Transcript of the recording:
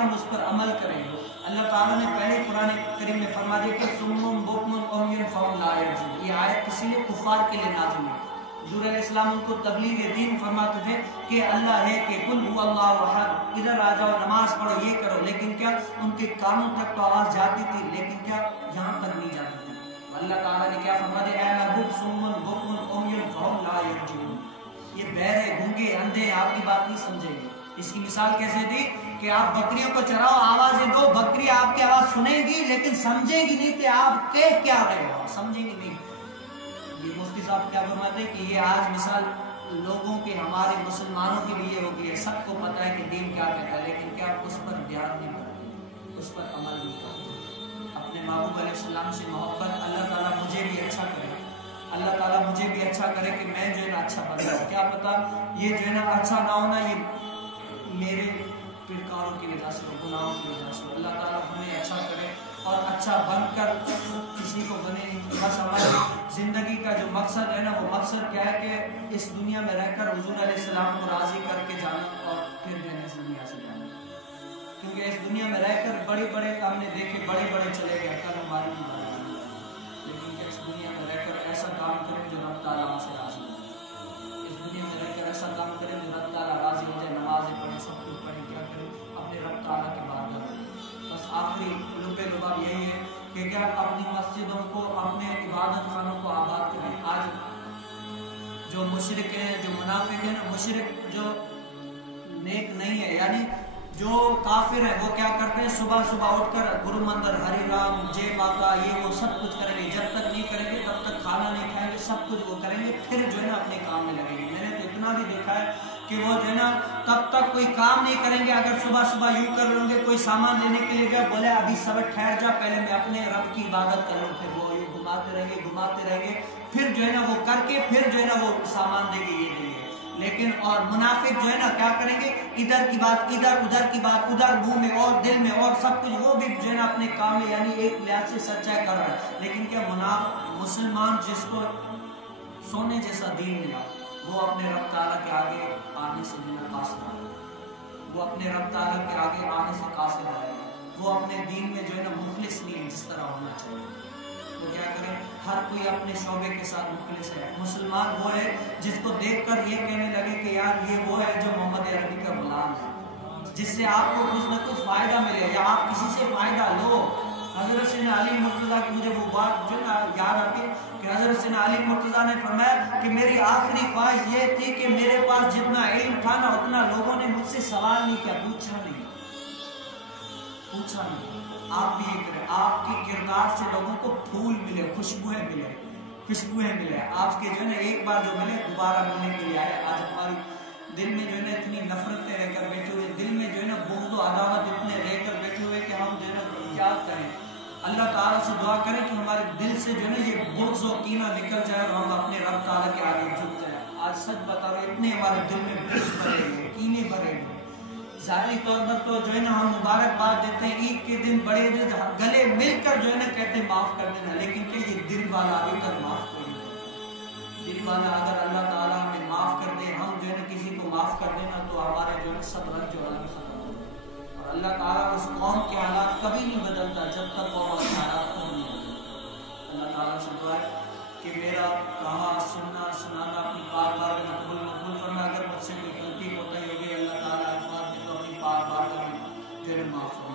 ہم اس پر عمل کریں. اللہ تعالیٰ نے پہلے قرآن کریم میں فرما دیا کہ سم بکم عمی فهم لا یرجعون. یہ آیت کسی لیے کفار کے لیے نازل ہے. حضور علیہ السلام ان کو تبلیغ دین فرماتے تھے کہ اللہ ہے کہ قل هو اللہ احد، ادھر آ جاؤ نماز پڑھو یہ کرو، لیکن کیا ان کے کانوں تک تو آواز جاتی تھی لیکن کیا یہاں تک نہیں جاتی تھی. اللہ تعالیٰ نے کیا فرما دیا اے محبوب سم بکم عمی فهم لا یرجعون. یہ بہرے گونگے اندھے آپ کی بات نہیں سمجھیں گے. اس کی مثال کیسے دی کہ آپ بکریوں کو چراؤ، آوازیں دو، بکری آپ کی آواز سنے گی لیکن سمجھے گی نہیں کہ آپ کہہ کیا رہے ہو، سمجھیں گی نہیں. یہ مفتی صاحب کیا فرماتے ہیں کہ یہ آج مثال لوگوں کے ہمارے مسلمانوں کے لیے ہو گئی ہے. سب کو پتہ ہے کہ دین کیا کہتا ہے لیکن کیا اس پر دھیان نہیں کرتے، اس پر عمل نہیں کرتے. اپنے محبوب علیہ السلام سے محبت. اللہ تعالیٰ مجھے بھی اچھا کرے، اللہ تعالیٰ مجھے بھی اچھا کرے کہ میں جو ہے نا اچھا بن جاؤں. کیا پتا یہ جو ہے نا اچھا نہ ہونا یہ میرے پرکاروں کی وجہ سے، گناہوں کی وجہ سے. اللہ تعالیٰ ہمیں اچھا کرے اور اچھا بن کر کسی کو بنے. بس ہماری زندگی کا جو مقصد ہے نا وہ مقصد کیا ہے کہ اس دنیا میں رہ کر حضور علیہ السلام کو راضی کر کے جانا اور پھر جو ہے اس دنیا سے جانا. کیونکہ اس دنیا میں رہ کر بڑے بڑے ہم نے دیکھے، بڑے بڑے چلے گئے، کل ہماری بھی بات آئی. لیکن کہ اس دنیا میں رہ کر ایسا کام کریں جو رب تعالیٰ ہم سے راضی ہو. اس دنیا میں رہ کر ایسا کام کریں جو رب تعالیٰ راضی ہو جائے. نمازیں پڑھیں، سب کچھ پڑھیں، کیا کریں اپنے رب تعالیٰ کے بارگاہ میں. بس آخری لبے لباب یہی ہے کہ کیا اپنی مسجدوں کو، اپنے عبادت خانوں کو آباد کریں. آج جو مشرک ہیں، جو منافق ہیں نا، مشرک جو نیک نہیں ہے یعنی جو کافر ہیں، وہ کیا کرتے ہیں صبح صبح اٹھ کر گرو مندر، ہری رام، جے ماتا، یہ وہ سب کچھ کریں گے. جب تک نہیں کریں گے تب تک کھانا نہیں کھائیں گے. سب کچھ وہ کریں گے، پھر جو ہے نا اپنے کام میں لگیں گے. میں نے تو اتنا بھی دیکھا ہے کہ وہ جو ہے نا تب تک کوئی کام نہیں کریں گے. اگر صبح صبح یوں کر لیں گے، کوئی سامان لینے کے لیے گیا، بولے ابھی صبر ٹھہر جا، پہلے میں اپنے رب کی عبادت کر لوں. پھر وہ یوں گھماتے رہیں گے، پھر جو ہے نا وہ کر کے پھر جو ہے نا وہ سامان دیں گے، یہ دیں گے. لیکن اور منافق جو ہے نا کیا کریں گے، ادھر کی بات ادھر، ادھر کی بات ادھر، منہ میں اور دل میں اور سب کچھ. وہ بھی جو ہے نا اپنے کام میں یعنی ایک لحاظ سے سچائی کر رہا ہے. لیکن کیا مسلمان جس کو سونے جیسا دین ملا، وہ اپنے رب تعالیٰ کے آگے آنے سے جو ہے قاصر ہے. وہ اپنے رب تعالیٰ کے آگے آنے سے قاصر ہے. وہ اپنے دین میں جو ہے نا مخلص نہیں ہے جس طرح ہونا چاہیے. تو کیا کریں، ہر کوئی اپنے شعبے کے ساتھ مخلص ہے. مسلمان وہ ہے جس کو دیکھ کر یہ کہنے لگے کہ یار یہ وہ ہے جو محمد عربی کا غلام ہے، جس سے آپ کو کچھ نہ کچھ فائدہ ملے یا آپ کسی سے فائدہ لو. حضرت سیدنا علی مرتضیٰ کی مجھے وہ بات جو ہے یاد آتی کہ حضرت سیدنا علی مرتضیٰ نے فرمایا کہ میری آخری خواہش یہ تھی کہ میرے پاس جتنا علم تھا نا اتنا لوگوں نے مجھ سے سوال نہیں کیا، پوچھا نہیں. آپ بھی یہ کریں، آپ کے کردار سے لوگوں کو پھول ملے، خوشبوئیں ملے. آپ کے جو ہے نا ایک بار جو ملے دوبارہ ملنے کے لیے آئے. آج ہماری دل میں جو ہے نا اتنی نفرتیں رہ کر بیٹھے ہوئے، دل میں جو ہے نا بغض و عداوت اتنے رہ کر بیٹھے ہوئے کہ ہم جو ہے نا کیا کریں. اللہ تعالیٰ سے دعا کریں کہ ہمارے دل سے جو ہے نا یہ بغض و کینہ نکل جائے اور ہم اپنے رب تعالیٰ کے آگے جھک جائیں. آج سچ بتا رہے اتنے ہمارے دل میں بغض بھرے ہوئے، کینے بھرے ہوئے. ظاہری طور پر تو جو ہے نا ہم مبارکباد دیتے ہیں عید کے دن، بڑے گلے مل کر جو ہے نا کہتے ہیں معاف کر دینا. لیکن کہ یہ دل والا ابھی تک معاف کر دے. دل والا اگر اللہ تعالیٰ ہمیں معاف کر دے، ہم جو ہے نا کسی کو معاف کر دینا تو ہمارے جو ہے سب رنج و غم ختم ہو جائے. اور اللہ تعالیٰ اس قوم کے حالات کبھی نہیں بدلتا جب تک قوم کے حالات خود نہیں بدلتا. اللہ تعالیٰ سے دعا ہے کہ میرا کہا سننا سنانا اپنی پاک بارگاہ میں قبول فرما. اگر مجھ سے کوئی غلطی ہوتا ہی ہوگی اللہ تعالیٰ الفاظ میں تو اپنی پاک بارگاہ میں جو ہے معاف فرما.